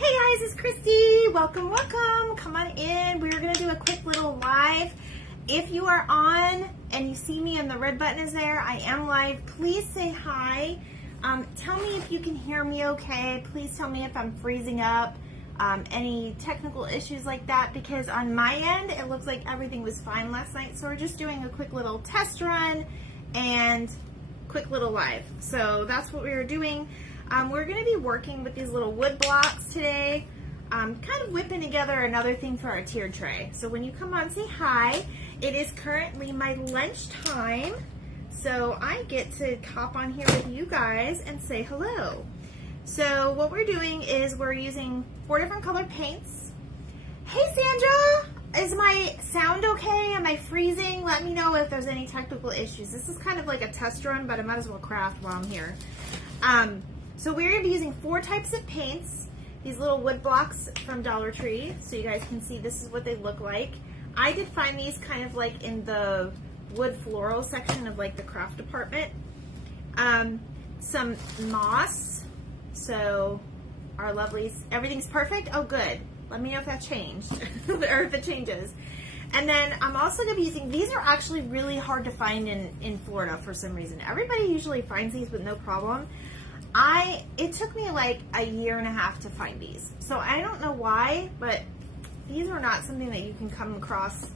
Hey guys, it's Christy. Welcome, welcome. Come on in. We're going to do a quick little live. If you are on and you see me and the red button is there, I am live. Please say hi. Tell me if you can hear me okay. Please tell me if I'm freezing up. Any technical issues like that, because on my end, it looks like everything was fine last night. So we're just doing a quick little test run and quick little live. So that's what we were doing. We're going to be working with these little wood blocks today, kind of whipping together another thing for our tiered tray. So when you come on, say hi. It is currently my lunch time, so I get to hop on here with you guys and say hello. So what we're doing is we're using 4 different colored paints. Hey Sandra, is my sound okay? Am I freezing? Let me know if there's any technical issues. This is kind of like a test run, but I might as well craft while I'm here. So we're going to be using 4 types of paints, these little wood blocks from Dollar Tree, so you guys can see this is what they look like. I did find these kind of like in the wood floral section of like the craft department. Some moss, so our lovelies, everything's perfect? Oh good, let me know if that changed, or if it changes. And then I'm also going to be using, these are actually really hard to find in Florida for some reason. Everybody usually finds these with no problem. It took me like a year and a half to find these. So I don't know why, but these are not something that you can come across.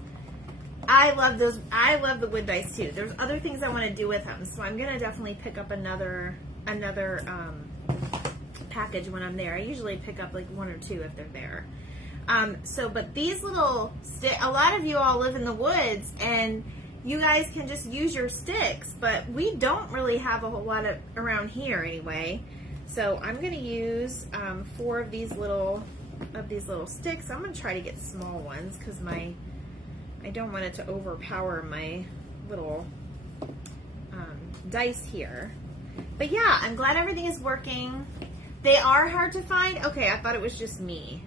I love those. I love the wood dice too. There's other things I want to do with them. So I'm going to definitely pick up another package when I'm there. I usually pick up like 1 or 2 if they're there. But these little a lot of you all live in the woods and you guys can just use your sticks, but we don't really have a whole lot of around here anyway. So I'm going to use 4 of these little sticks. I'm going to try to get small ones because I don't want it to overpower my little dice here. But yeah, I'm glad everything is working. They are hard to find. Okay, I thought it was just me.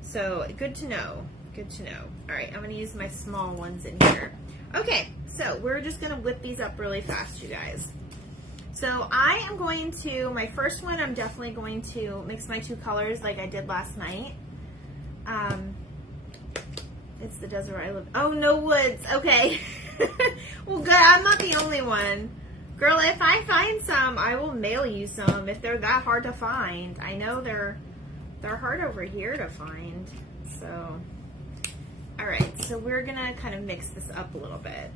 So good to know. Good to know. All right, I'm going to use my small ones in here. Okay, so we're just going to whip these up really fast, you guys. So I am going to, my first one, I'm definitely going to mix my 2 colors like I did last night. It's the desert where I live. Oh, no woods. Okay. Well, good. I'm not the only one. Girl, if I find some, I will mail you some if they're that hard to find. I know they're hard over here to find, so... All right, so we're gonna kind of mix this up a little bit.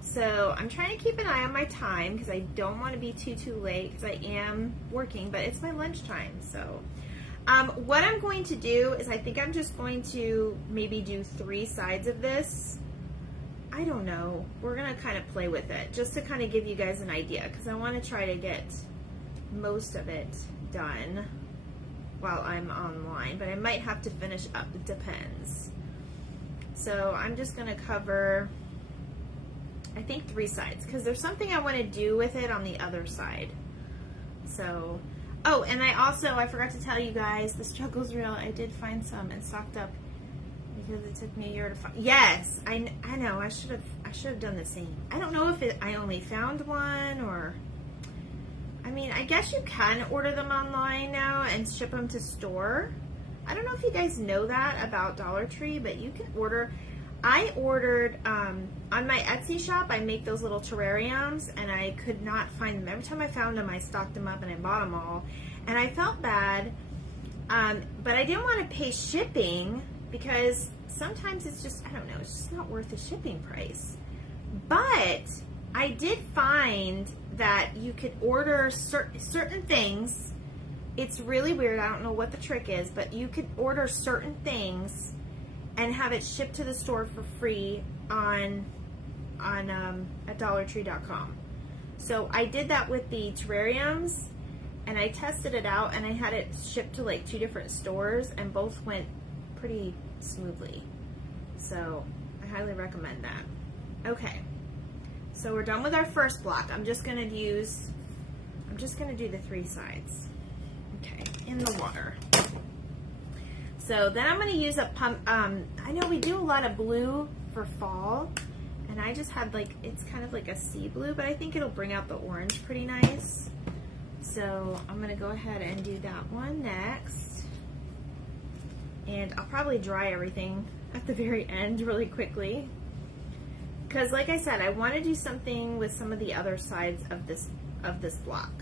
So I'm trying to keep an eye on my time because I don't want to be too late because I am working, but it's my lunchtime. So what I'm going to do is I think I'm just going to maybe do 3 sides of this. I don't know. We're gonna kind of play with it just to kind of give you guys an idea because I want to try to get most of it done while I'm online, but I might have to finish up. It depends. So I'm just going to cover, I think 3 sides, because there's something I want to do with it on the other side. So, oh, and I forgot to tell you guys, the struggle's real. I did find some and stocked up because it took me a year to find. Yes, I know. I should have done the same. I don't know if I only found one or. I mean, I guess you can order them online now and ship them to store. I don't know if you guys know that about Dollar Tree, but you can order. I ordered, on my Etsy shop, I make those little terrariums, and I could not find them. Every time I found them, I stocked them up and I bought them all. And I felt bad, but I didn't want to pay shipping because sometimes it's just, I don't know, it's just not worth the shipping price. But I did find that you could order certain things. It's really weird. I don't know what the trick is, but you could order certain things and have it shipped to the store for free at DollarTree.com. So I did that with the terrariums, and I tested it out, and I had it shipped to like 2 different stores, and both went pretty smoothly. So I highly recommend that. Okay, so we're done with our first block. I'm just gonna do the 3 sides. Okay, in the water. So then I'm going to use a pump. I know we do a lot of blue for fall, and I just had like, it's kind of like a sea blue, but I think it'll bring out the orange pretty nice. So I'm going to go ahead and do that one next. And I'll probably dry everything at the very end really quickly. Because like I said, I want to do something with some of the other sides of this block.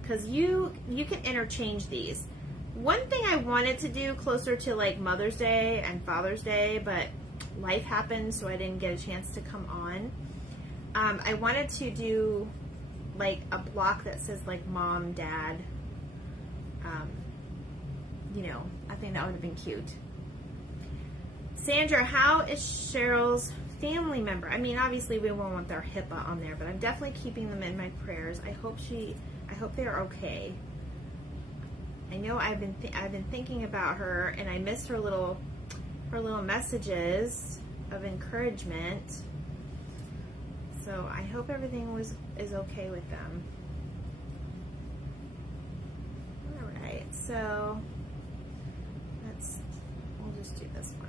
Because you can interchange these. One thing I wanted to do closer to like Mother's Day and Father's Day, but life happened, so I didn't get a chance to come on. I wanted to do like a block that says like Mom, Dad. You know, I think that would have been cute. Sandra, how is Cheryl's family member? I mean, obviously we won't want their HIPAA on there, but I'm definitely keeping them in my prayers. I hope they're okay. I know I've been thinking about her, and I missed her little messages of encouragement. So I hope everything is okay with them. All right, so we'll just do this one.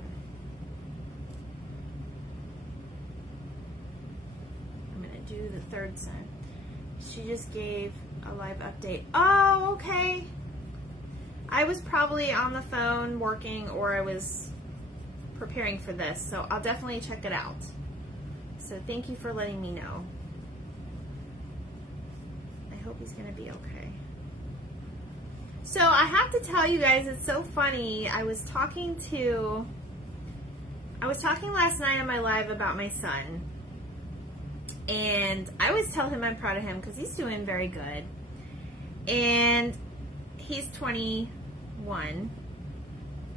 I'm gonna do the third son. She just gave a live update. Oh, okay. I was probably on the phone working, or I was preparing for this, so I'll definitely check it out. So thank you for letting me know. I hope he's gonna be okay. So I have to tell you guys, it's so funny. I was talking last night on my live about my son, and I always tell him I'm proud of him because he's doing very good. And he's 21,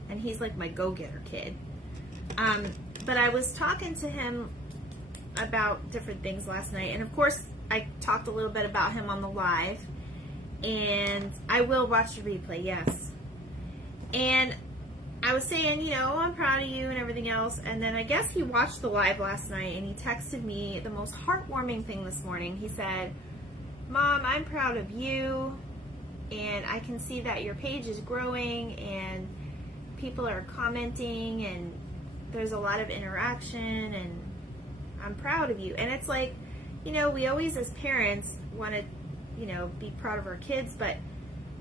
and he's like my go-getter kid. But I was talking to him about different things last night, and of course I talked a little bit about him on the live, and I will watch the replay, yes. And I was saying, you know, I'm proud of you and everything else, and then I guess he watched the live last night, and he texted me the most heartwarming thing this morning. He said, Mom, I'm proud of you, and I can see that your page is growing, and people are commenting, and there's a lot of interaction, and I'm proud of you. And it's like, you know, we always as parents want to, you know, be proud of our kids, but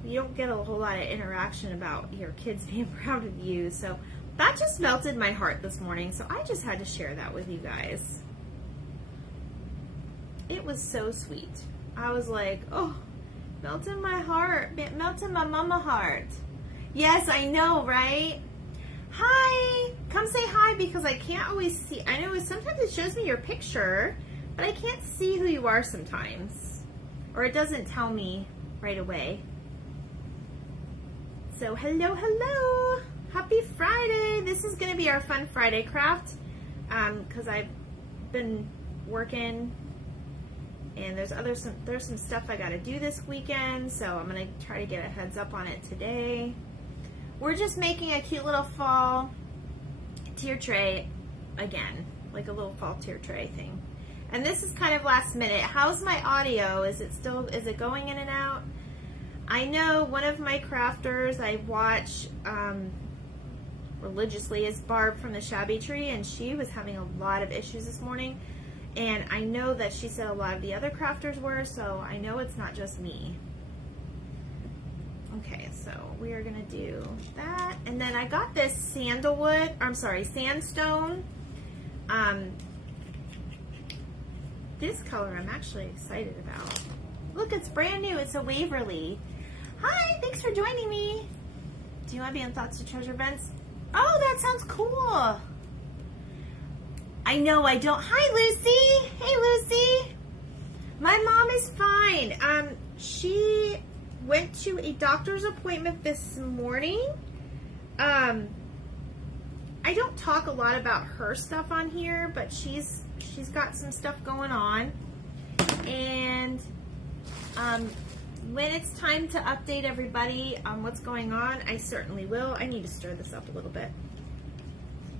you don't get a whole lot of interaction about your kids being proud of you. So that just melted my heart this morning, so I just had to share that with you guys. It was so sweet. I was like, oh, melting my heart, melting my mama heart. Yes, I know, right? Hi, come say hi, because I can't always see. I know sometimes it shows me your picture, but I can't see who you are sometimes, or it doesn't tell me right away. So hello, hello, happy Friday. This is going to be our fun Friday craft, because I've been working, and there's some stuff I got to do this weekend, so I'm going to try to get a heads up on it today. We're just making a cute little fall tier tray again, like a little fall tier tray thing. And this is kind of last minute. How's my audio? Is it going in and out? I know one of my crafters I watch religiously is Barb from the Shabby Tree, and she was having a lot of issues this morning. And I know that she said a lot of the other crafters were, so I know it's not just me. Okay, so we are gonna do that. And then I got this sandstone. This color I'm actually excited about. Look, it's brand new. It's a Waverly. Hi, thanks for joining me. Do you want to be on Thoughts to Treasure Events? Oh, that sounds cool. I know I don't. Hi, Lucy. Hey, Lucy. My mom is fine. She went to a doctor's appointment this morning. I don't talk a lot about her stuff on here, but she's got some stuff going on. And when it's time to update everybody on what's going on, I certainly will. I need to stir this up a little bit.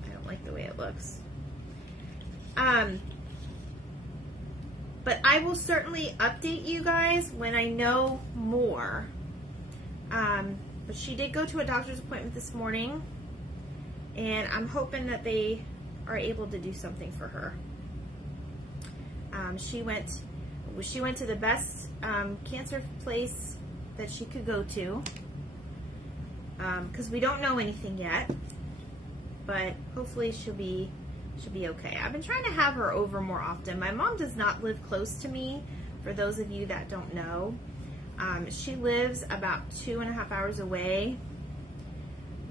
I don't like the way it looks. But I will certainly update you guys when I know more. But she did go to a doctor's appointment this morning, and I'm hoping that they are able to do something for her. She went to the best cancer place that she could go to, because we don't know anything yet, but hopefully she'll be okay. I've been trying to have her over more often. My mom does not live close to me, for those of you that don't know. She lives about 2.5 hours away.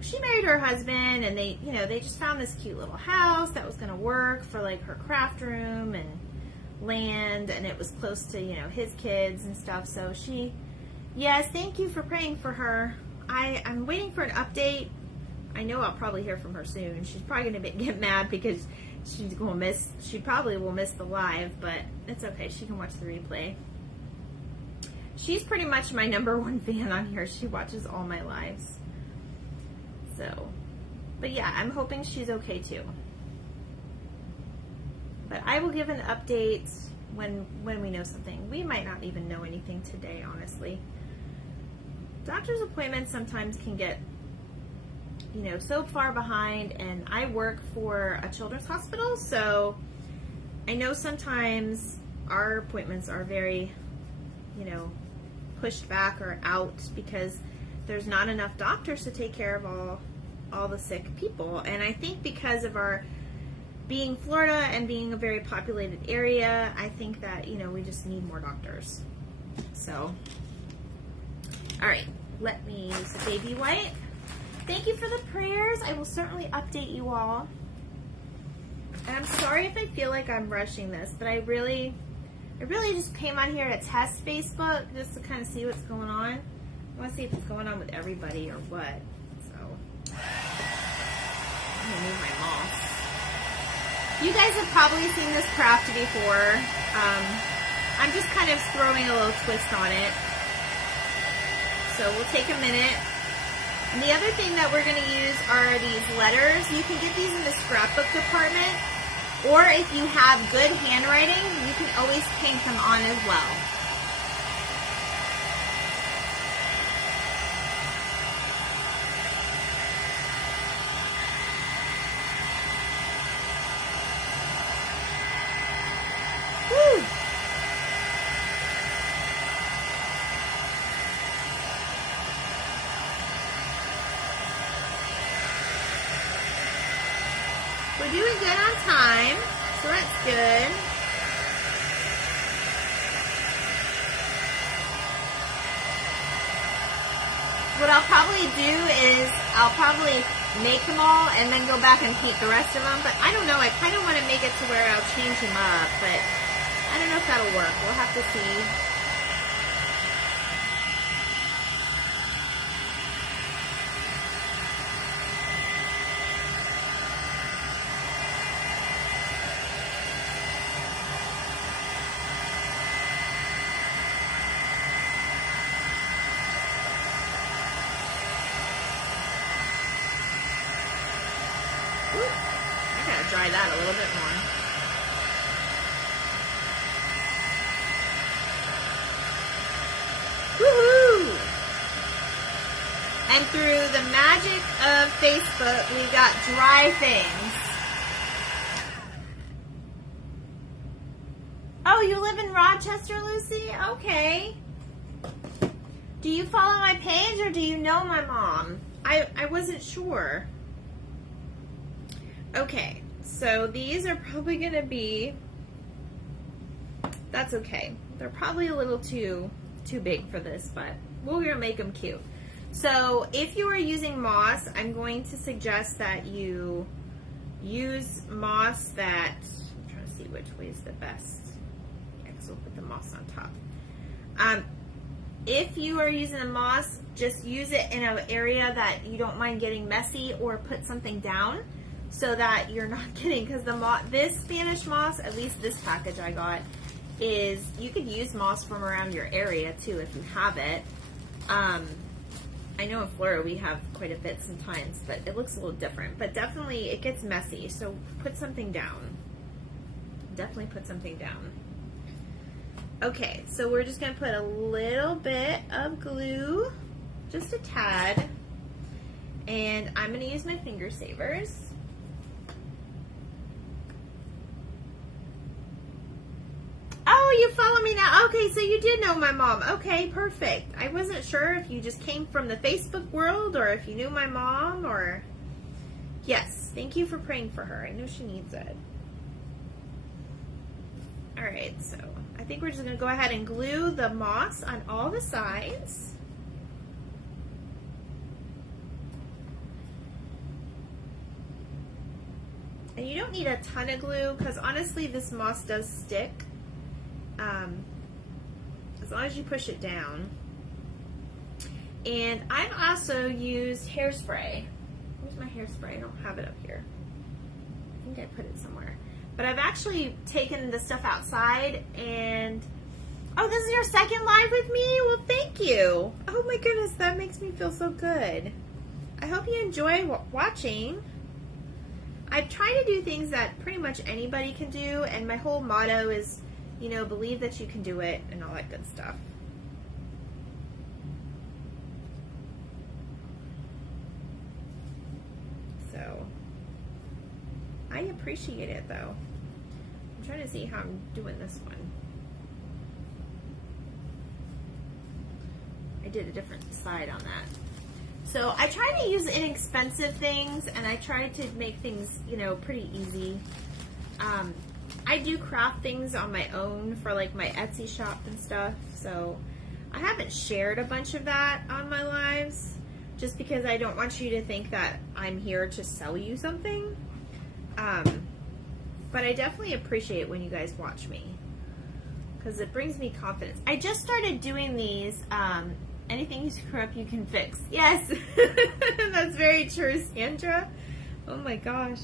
She married her husband, and they just found this cute little house that was going to work for like her craft room and land, and it was close to, his kids and stuff. So yes, thank you for praying for her. I'm waiting for an update. I know I'll probably hear from her soon. She's probably going to get mad because she probably will miss the live, but it's okay. She can watch the replay. She's pretty much my #1 fan on here. She watches all my lives. So, but yeah, I'm hoping she's okay too. But I will give an update when we know something. We might not even know anything today, honestly. Doctor's appointments sometimes can get, so far behind, and I work for a children's hospital, so I know sometimes our appointments are very, pushed back or out because there's not enough doctors to take care of all the sick people. And I think because of our being Florida and being a very populated area, I think that, we just need more doctors. So, all right, let me use the baby wipe. Thank you for the prayers. I will certainly update you all. And I'm sorry if I feel like I'm rushing this, but I really just came on here to test Facebook just to kind of see what's going on. I want to see if it's going on with everybody or what. So, I'm going to move my moss. You guys have probably seen this craft before. I'm just kind of throwing a little twist on it. So we'll take a minute. And the other thing that we're going to use are these letters. You can get these in the scrapbook department. Or if you have good handwriting, you can always paint them on as well. Woo! We're doing good on time, so that's good. What I'll probably do is I'll probably make them all and then go back and paint the rest of them, but I don't know. I kind of want to make it to where I'll change them up, but I don't know if that'll work. We'll have to see. Try that a little bit more. Woohoo! And through the magic of Facebook, we got dry things. Oh, you live in Rochester, Lucy? Okay. Do you follow my page or do you know my mom? I wasn't sure. Okay. So these are probably going to be, that's okay. They're probably a little too big for this, but we're going to make them cute. So if you are using moss, I'm going to suggest that you use moss that, I'm trying to see which way is the best. Yeah, because we'll put the moss on top. If you are using a moss, just use it in an area that you don't mind getting messy, or put something down, so that you're not getting, because this Spanish moss, at least this package I got, is, you could use moss from around your area too if you have it. I know in Florida we have quite a bit sometimes, but it looks a little different. But definitely it gets messy, so put something down. Definitely put something down. Okay, so we're just going to put a little bit of glue, just a tad, and I'm going to use my finger savers. Oh, you follow me now. Okay, so you did know my mom. Okay, perfect. I wasn't sure if you just came from the Facebook world or if you knew my mom or... Yes, thank you for praying for her. I know she needs it. Alright, so I think we're just going to go ahead and glue the moss on all the sides. And you don't need a ton of glue because honestly this moss does stick. As long as you push it down. And I've also used hairspray. Where's my hairspray? I don't have it up here. I think I put it somewhere. But I've actually taken the stuff outside and... Oh, this is your second live with me? Well, thank you. Oh my goodness, that makes me feel so good. I hope you enjoy watching. I try to do things that pretty much anybody can do, and my whole motto is, you know, believe that you can do it and all that good stuff. So, I appreciate it though. I'm trying to see how I'm doing this one. I did a different side on that. So I try to use inexpensive things, and I try to make things, you know, pretty easy. I do craft things on my own for like my Etsy shop and stuff, so I haven't shared a bunch of that on my lives just because I don't want you to think that I'm here to sell you something. But I definitely appreciate when you guys watch me because it brings me confidence. I just started doing these, anything you screw up you can fix. Yes, that's very true, Sandra. Oh my gosh.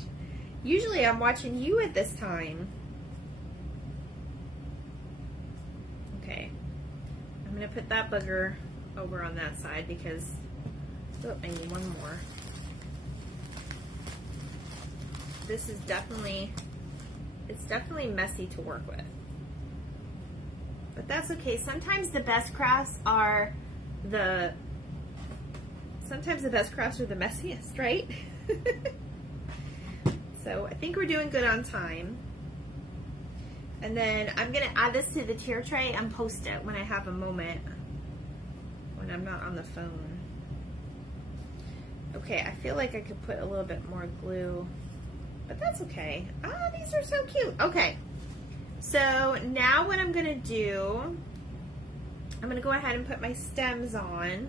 Usually I'm watching you at this time. Okay. I'm going to put that booger over on that side because oh, I need one more. This is definitely, it's definitely messy to work with. But that's okay. Sometimes the best crafts are the messiest, right? So I think we're doing good on time. And then I'm going to add this to the tier tray and post it when I have a moment, when I'm not on the phone. Okay, I feel like I could put a little bit more glue, but that's okay. Ah, these are so cute. Okay, so now what I'm going to do, I'm going to go ahead and put my stems on.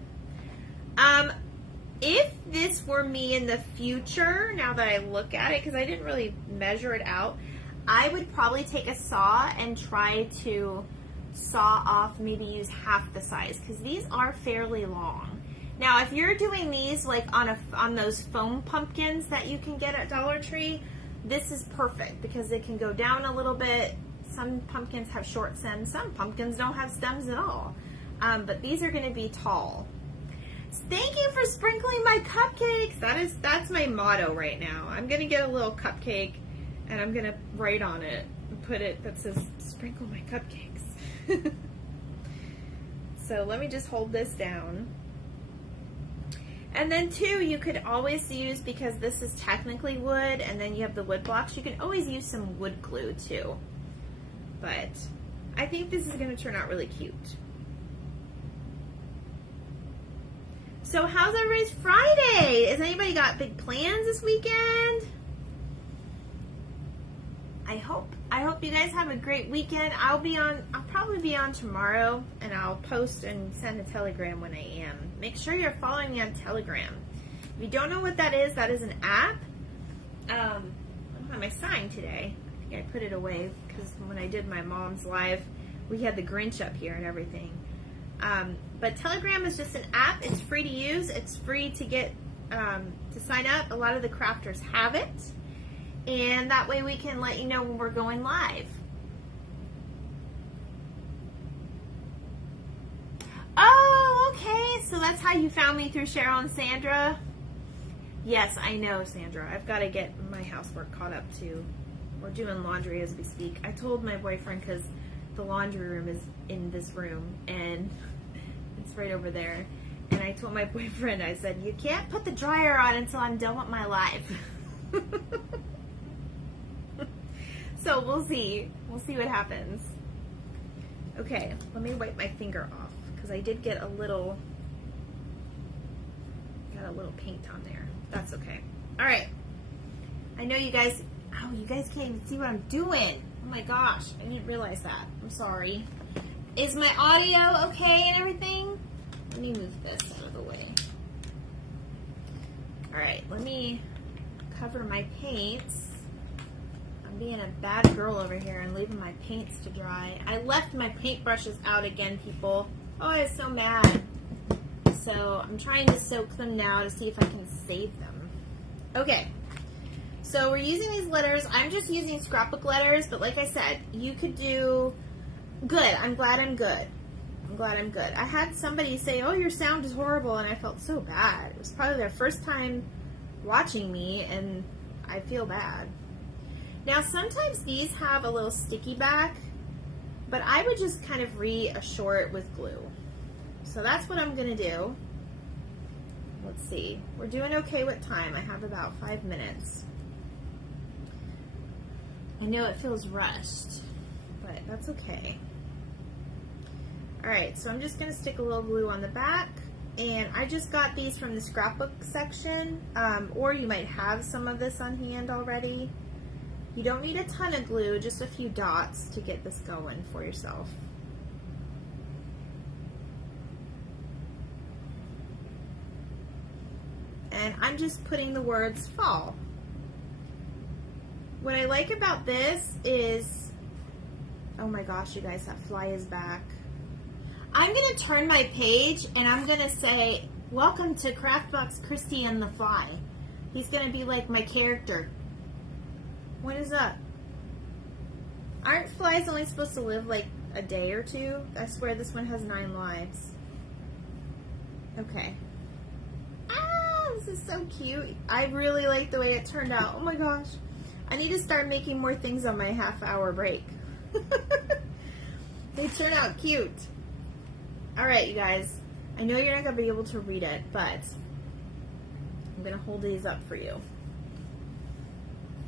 If this were me in the future, now that I look at it, because I didn't really measure it out, I would probably take a saw and try to saw off, maybe use half the size, because these are fairly long. Now, if you're doing these like on those foam pumpkins that you can get at Dollar Tree, this is perfect because it can go down a little bit. Some pumpkins have short stems, some pumpkins don't have stems at all. But these are going to be tall. Thank you for sprinkling my cupcakes. That's my motto right now. I'm going to get a little cupcake and I'm going to write on it and put it that says sprinkle my cupcakes. So let me just hold this down. And then too, you could always use, because this is technically wood and then you have the wood blocks, you can always use some wood glue too. But I think this is going to turn out really cute. So how's everybody's Friday? Has anybody got big plans this weekend? I hope you guys have a great weekend. I'll probably be on tomorrow, and I'll post and send a telegram when I am. Make sure you're following me on Telegram. If you don't know what that is an app. I don't have my sign today. I think I put it away because when I did my mom's live, we had the Grinch up here and everything. But Telegram is just an app. It's free to use. It's free to get to sign up. A lot of the crafters have it. And that way we can let you know when we're going live. Oh, okay. So that's how you found me, through Cheryl and Sandra? Yes, I know, Sandra. I've got to get my housework caught up too. We're doing laundry as we speak. I told my boyfriend, because the laundry room is in this room and it's right over there. And I told my boyfriend, I said, you can't put the dryer on until I'm done with my live. So we'll see. We'll see what happens. Okay, let me wipe my finger off because I did get a little paint on there. That's okay. All right. I know you guys, you guys can't even see what I'm doing. Oh my gosh, I didn't realize that. I'm sorry. Is my audio okay and everything? Let me move this out of the way. All right, let me cover my paints. I'm being a bad girl over here and leaving my paints to dry. I left my paintbrushes out again, people. Oh, I was so mad. So I'm trying to soak them now to see if I can save them. Okay, so we're using these letters. I'm just using scrapbook letters, but like I said, you could do good. I'm glad I'm good. I'm glad I'm good. I had somebody say, oh, your sound is horrible, and I felt so bad. It was probably their first time watching me, and I feel bad. Now, sometimes these have a little sticky back, but I would just kind of reassure it with glue. So that's what I'm going to do. Let's see. We're doing okay with time. I have about 5 minutes. I know it feels rushed, but that's okay. All right, so I'm just going to stick a little glue on the back. And I just got these from the scrapbook section, or you might have some of this on hand already. You don't need a ton of glue, just a few dots to get this going for yourself. And I'm just putting the words fall. What I like about this is, oh my gosh, you guys, that fly is back. I'm going to turn my page and I'm going to say, welcome to Craftbox Christy and the Fly. He's going to be like my character. What is up? Aren't flies only supposed to live like a day or two? I swear this one has 9 lives. Okay. This is so cute. I really like the way it turned out. Oh my gosh. I need to start making more things on my half-hour break. They turn out cute. Alright, you guys. I know you're not going to be able to read it, but I'm going to hold these up for you.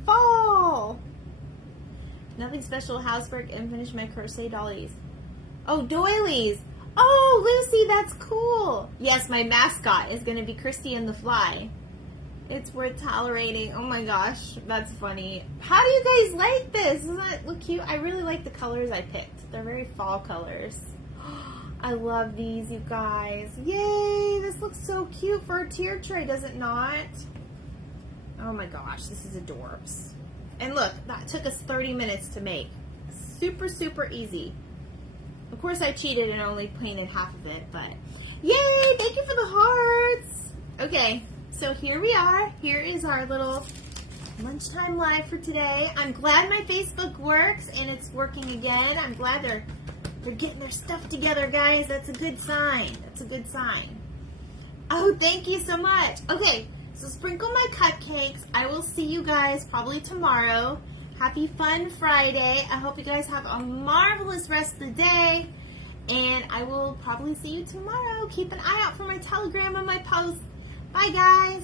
Fall! Nothing special, housework, and finish my crochet dollies. Oh, doilies! Oh, Lucy, that's cool. Yes, my mascot is going to be Christy and the Fly. It's worth tolerating. Oh my gosh, that's funny. How do you guys like this? Doesn't that look cute? I really like the colors I picked. They're very fall colors. I love these, you guys. Yay, this looks so cute for a tier tray, does it not? Oh my gosh, this is adorbs. And look, that took us 30 minutes to make. Super, super easy. Of course, I cheated and only painted half of it, but yay! Thank you for the hearts! Okay, so here we are. Here is our little lunchtime live for today. I'm glad my Facebook works and it's working again. I'm glad they're getting their stuff together, guys. That's a good sign. That's a good sign. Oh, thank you so much. Okay, so sprinkle my cupcakes. I will see you guys probably tomorrow. Happy Fun Friday. I hope you guys have a marvelous rest of the day. And I will probably see you tomorrow. Keep an eye out for my Telegram and my posts. Bye, guys.